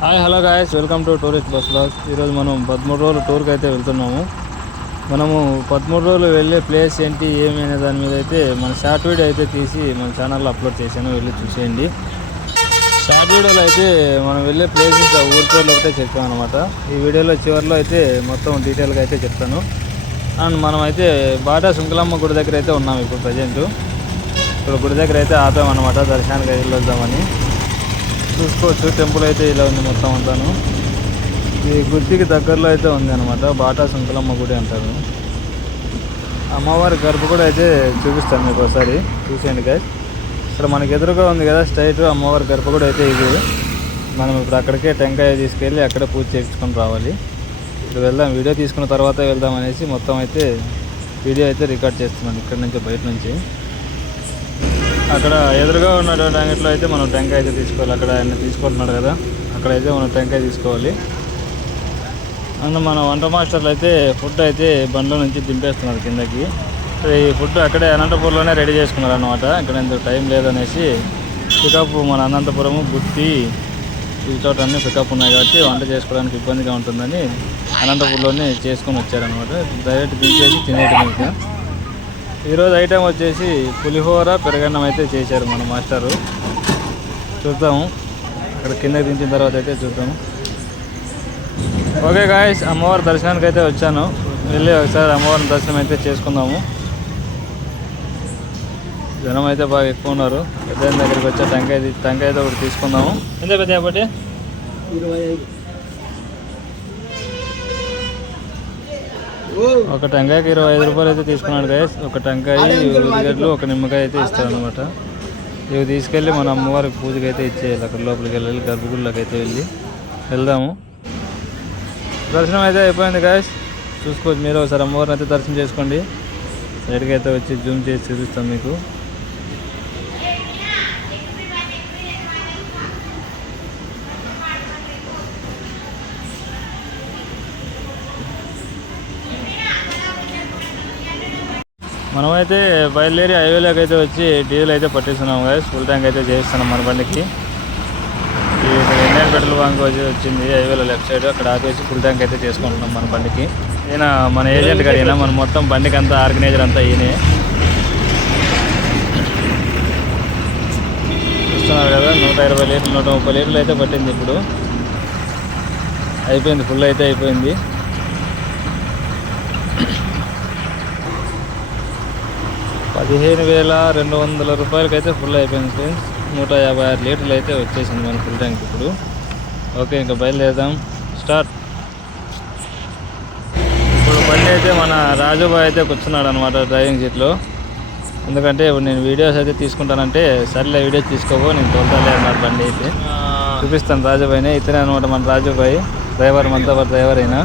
Hi hello guys welcome to tourist bus blogs ఈరోజు మనం పదమూడు రోజులు టూర్కి అయితే వెళ్తున్నాము. మనము పదమూడు రోజులు వెళ్ళే ప్లేస్ ఏంటి ఏమి అనే దాని మీద అయితే మన షార్ట్ వీడియో అయితే తీసి మన ఛానల్లో అప్లోడ్ చేశాను. వెళ్ళి చూసేయండి. షార్ట్ వీడియోలో అయితే మనం వెళ్ళే ప్లేసెస్ ఆ ఊరి పేర్లు ఒకటే చెప్తాం అనమాట ఈ వీడియోలో చివరిలో అయితే మొత్తం డీటెయిల్గా అయితే చెప్తాను. అండ్ మనం అయితే బాటా శుంకలమ్మ గుడి దగ్గర అయితే ఉన్నాం ఇప్పుడు ప్రజెంట్ ఇప్పుడు గుడి దగ్గర అయితే ఆపామన్నమాట. దర్శనానికి వెళ్ళొద్దామని. చూసుకోవచ్చు. టెంపుల్ అయితే ఇలా ఉంది మొత్తం అంతాను. ఈ గుర్తికి దగ్గరలో అయితే ఉంది అనమాట బాటా శంకులమ్మ గుడి అంటారు. అమ్మవారి గర్భ కూడా అయితే చూపిస్తాను మీకు ఒకసారి. చూసేయండి గాయస్ ఇక్కడ మనకి ఎదురుగా ఉంది కదా స్ట్రైట్ అమ్మవారి గర్భ కూడా అయితే ఇది. మనం ఇప్పుడు అక్కడికే టెంకాయ తీసుకెళ్ళి అక్కడ పూజ చేయించుకొని రావాలి. ఇప్పుడు వెళ్దాం. వీడియో తీసుకున్న తర్వాత వెళ్దాం అనేసి మొత్తం అయితే వీడియో అయితే రికార్డ్ చేస్తున్నాను ఇక్కడ నుంచి బయట నుంచి. అక్కడ ఎదురుగా ఉన్నటువంటి అంగట్లో అయితే మనం టెంకాయ అయితే తీసుకోవాలి. అక్కడ ఆయన తీసుకుంటున్నాడు కదా. అక్కడైతే మనం టెంకాయ తీసుకోవాలి. అండ్ మన వంట మాస్టర్లు అయితే ఫుడ్ అయితే బండ్ల నుంచి దింపేస్తున్నారు కిందకి. ఈ ఫుడ్ అక్కడే అనంతపురంలోనే రెడీ చేసుకున్నారు అనమాట ఇక్కడ ఎందుకు టైం లేదనేసి పికప్ మన అనంతపురము గుత్తి ఈ చోట అన్ని పికప్ ఉన్నాయి కాబట్టి వంట చేసుకోవడానికి ఇబ్బందిగా ఉంటుందని అనంతపూర్లోనే చేసుకొని వచ్చారనమాట డైరెక్ట్ దించేసి తినేయటం ఇంకా. ఈరోజు ఐటెం వచ్చేసి పులిహోర పెరగన్నం అయితే చేశారు మన మాస్టరు. చూద్దాము. అక్కడ కిందకి దించిన తర్వాత అయితే చూద్దాము. ఓకే గాయస్ అమ్మవారి దర్శనానికి అయితే వచ్చాను. వెళ్ళి ఒకసారి అమ్మవారిని దర్శనం అయితే చేసుకుందాము. జనం అయితే బాగా ఎక్కువ ఉన్నారు. పెద్ద దగ్గరికి వచ్చే టెంకాయ తీ- టెంకాయ అయితే ఒకటి తీసుకుందాము. ఎంత పెద్ద కాబట్టి ఇరవై ఐదు. ఒక టెంకాయకి ఇరవై ఐదు రూపాయలు అయితే తీసుకున్నాడు గైస్ ఒక టెంకాయ ఉల్లిగడ్డలు ఒక నిమ్మకాయ అయితే ఇస్తారు అనమాట ఇవి తీసుకెళ్ళి మన అమ్మవారికి పూజకి అయితే ఇచ్చేయాలి. అక్కడ లోపలికి వెళ్ళి గర్భగుడిలోకి అయితే వెళ్ళి వెళ్దాము. దర్శనం అయితే అయిపోయింది గాయస్ చూసుకోవచ్చు మీరు ఒకసారి అమ్మవారిని అయితే దర్శనం చేసుకోండి. సైడ్కి అయితే వచ్చి జూమ్ చేసి చూపిస్తాం మీకు. మనమైతే బయలుదేరి హైవేలోకి అయితే వచ్చి డీజిల్ అయితే పట్టిస్తున్నాం కదా ఫుల్ ట్యాంక్ అయితే చేయిస్తున్నాం మన బండికి. ఇక్కడ ఇండియన్ పెట్రోల్ బంక్ వచ్చి వచ్చింది హైవేలో లెఫ్ట్ సైడ్. అక్కడ ఆపేసి ఫుల్ ట్యాంక్ అయితే చేసుకుంటున్నాం మన బండికి. ఈయన మన ఏజెంట్ గారు ఈయన మన మొత్తం బండికి అంతా ఆర్గనైజర్ అంతా ఈయనే. చూస్తున్నారు కదా నూట ఇరవై లీటర్లు నూట ముప్పై లీటర్లు అయితే పట్టింది ఇప్పుడు. అయిపోయింది ఫుల్ అయితే అయిపోయింది. పదిహేను వేల రెండు వందల రూపాయలకి అయితే ఫుల్ అయిపోయింది ఫ్రెండ్స్ నూట యాభై ఆరు లీటర్లు అయితే వచ్చేసింది మన ఫుల్ ట్యాంక్ ఇప్పుడు. ఓకే ఇంకా బయలుదేరదాం. స్టార్ట్ ఇప్పుడు బండి అయితే మన రాజుబాయ్ అయితే కూర్చున్నాడు అనమాట డ్రైవింగ్ సీట్లో ఎందుకంటే ఇప్పుడు నేను వీడియోస్ అయితే తీసుకుంటానంటే సర్లే వీడియోస్ తీసుకోబో నేను తోలుతాలే అన్నాడు బండి అయితే. చూపిస్తాను రాజుబాయిని. ఇతనే అనమాట మన రాజుబాయ్. డ్రైవర్ మనతో డ్రైవర్ అయినా.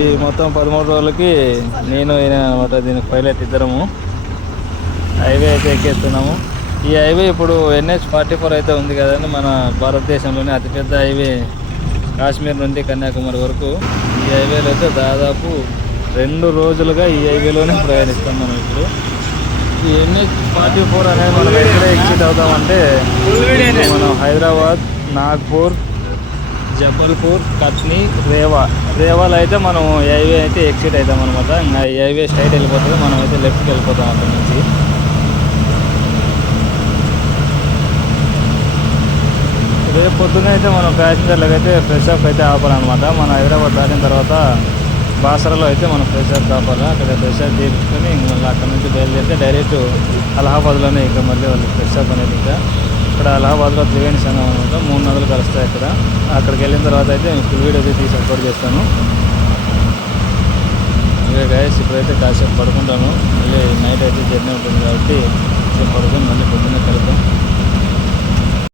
ఈ మొత్తం పదమూడు రోజులకి నేను ఈయన అనమాట దీనికి పైలట్ ఇద్దరము. హైవే అయితే ఎక్కేస్తున్నాము. ఈ హైవే ఇప్పుడు ఎన్హెచ్ ఫార్టీ ఫోర్ అయితే ఉంది కదండి మన భారతదేశంలోనే అతిపెద్ద హైవే కాశ్మీర్ నుండి కన్యాకుమారి వరకు. ఈ హైవేలో అయితే దాదాపు రెండు రోజులుగా ఈ హైవేలోనే ప్రయాణిస్తాం మనం ఇప్పుడు. ఈ ఎన్హెచ్ ఫార్టీ ఫోర్ అనేది మనం ఎక్కడ ఎగ్జిట్ అవుతామంటే మనం హైదరాబాద్ నాగ్పూర్ జబల్పూర్ కట్నీ రేవా. రేవాలో అయితే మనం హైవే అయితే ఎక్సిట్ అవుతాం అనమాట ఇంకా హైవే స్ట్రైట్ వెళ్ళిపోతుంది. మనం అయితే లెఫ్ట్కి వెళ్ళిపోతాం అక్కడ నుంచి. రేపు పొద్దున అయితే మనం ప్యాసింజర్లకు అయితే ఫ్రెష్ అప్ అయితే ఆపాలన్నమాట. మన హైదరాబాద్ దాటిన తర్వాత బాసరలో అయితే మనం ఫ్రెష్ అప్ ఆపాలి? అక్కడ ఫ్రెష్ అప్ తీసుకొని మళ్ళీ అక్కడ నుంచి బయలుదేరితే డైరెక్ట్ అలహాబాద్లోనే ఇక మళ్ళీ వాళ్ళు ఫ్రెష్ అప్ అనేది ఇంకా ఇక్కడ అలహాబాద్లో త్రివేణి సంఘం అనమాట మూడు నదులు కలుస్తాయి ఇక్కడ అక్కడికి వెళ్ళిన తర్వాత అయితే ఫుల్ వీడియో అయితే తీసి అప్లోడ్ చేస్తాను. ఇక గైస్ ఇప్పుడైతే కాసేపు పడుకుంటాను. మళ్ళీ నైట్ అయితే జర్నీ ఉంటుంది కాబట్టి కాసేపు పడుకొని మళ్ళీ పొద్దున్నే కలుద్దాం.